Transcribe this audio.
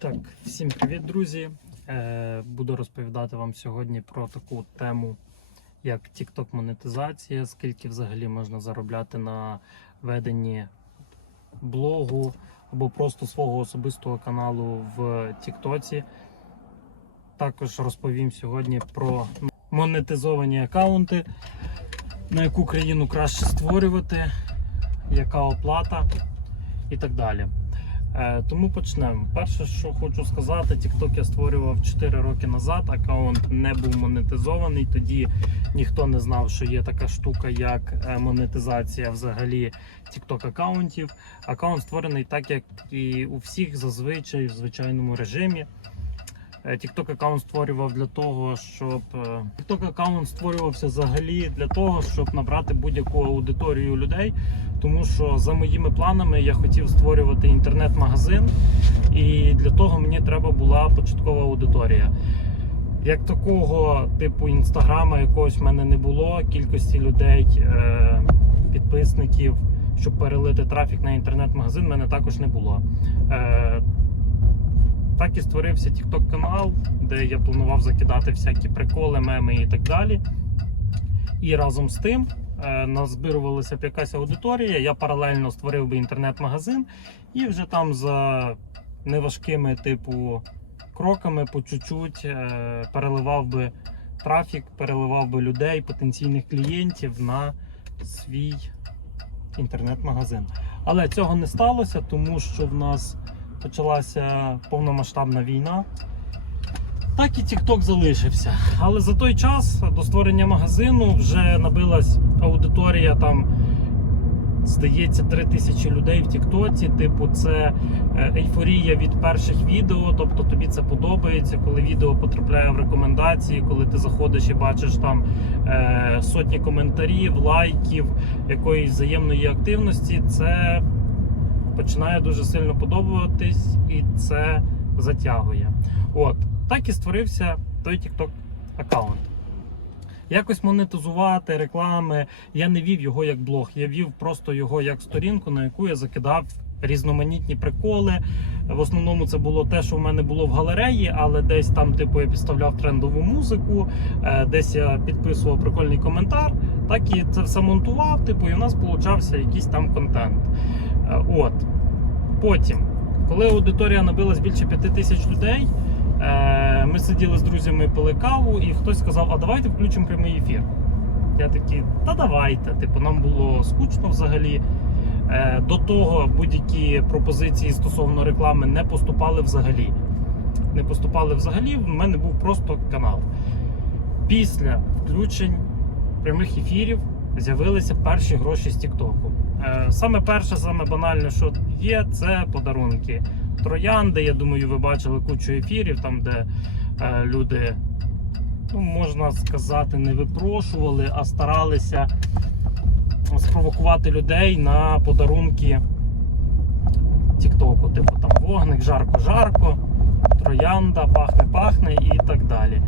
Так, всім привіт, друзі. Е, буду розповідати вам сьогодні про таку тему, як TikTok монетизація, скільки взагалі можна заробляти на веденні блогу або просто свого особистого каналу в TikTok. Також розповім сьогодні про монетизовані аккаунти, на яку країну краще створювати, яка оплата і так далі. Е, Тому почнемо. Перше, що хочу сказати, TikTok я створював 4 роки назад. Аккаунт не був монетизований. Тоді ніхто не знав, що є така штука, як е, монетизація взагалі TikTok аккаунтів. Аккаунт створений так, як і у всіх зазвичай в звичайному режимі. Е, TikTok аккаунт створював для того, щоб е, TikTok аккаунт створювався взагалі для того, щоб набрати будь-яку аудиторію людей. Тому що за моїми планами я хотів створювати інтернет-магазин, і для того мені треба була початкова аудиторія. Як такого типу інстаграма якогось в мене не було, кількості людей, е, підписників, щоб перелити трафік на інтернет-магазин, в мене також не було. Так і створився TikTok канал, де я планував закидати всякі приколи, меми і так далі. І разом з тим е, назбирувалася б якась аудиторія. Я паралельно створив би інтернет-магазин і вже там за неважкими типу кроками по чуть-чуть е, переливав би трафік, переливав би людей, потенційних клієнтів на свій інтернет-магазин. Але цього не сталося, тому що в нас почалася повномасштабна війна. Так і TikTok залишився. Але за той час до створення магазину вже набилась аудиторія там, здається, 3 тисячі людей в Тіктоці. Типу, це е, ейфорія від перших відео. Тобто тобі це подобається, коли відео потрапляє в рекомендації, коли ти заходиш і бачиш там е, сотні коментарів, лайків, якоїсь взаємної активності. Це починає дуже сильно подобатись і це затягує. От, так і створився той TikTok аккаунт. Якось монетизувати реклами. Я не вів його як блог, я вів просто його як сторінку, на яку я закидав різноманітні приколи. В основному це було те, що в мене було в галереї, але десь там, типу, я підставляв трендову музику, е, десь я підписував прикольний коментар, так і це все монтував, типу, і в нас получався якийсь там контент. Е, От. Потім, коли аудиторія набилась більше п'яти тисяч людей, е, ми сиділи з друзями, пили каву, і хтось сказав, а давайте включимо прямий ефір. Я такий, та давайте. Типу, нам було скучно взагалі. Е, До того будь-які пропозиції стосовно реклами не поступали взагалі. Не поступали взагалі, в мене був просто канал. Після включень прямих ефірів з'явилися перші гроші з Тіктоку. Е, Саме перше, саме банальне, що є, це подарунки. Троянди, я думаю, ви бачили кучу ефірів, там, де е, люди, ну, можна сказати, не випрошували, а старалися спровокувати людей на подарунки Тіктоку. Типу там вогник, жарко-жарко, троянда, пахне-пахне і так далі.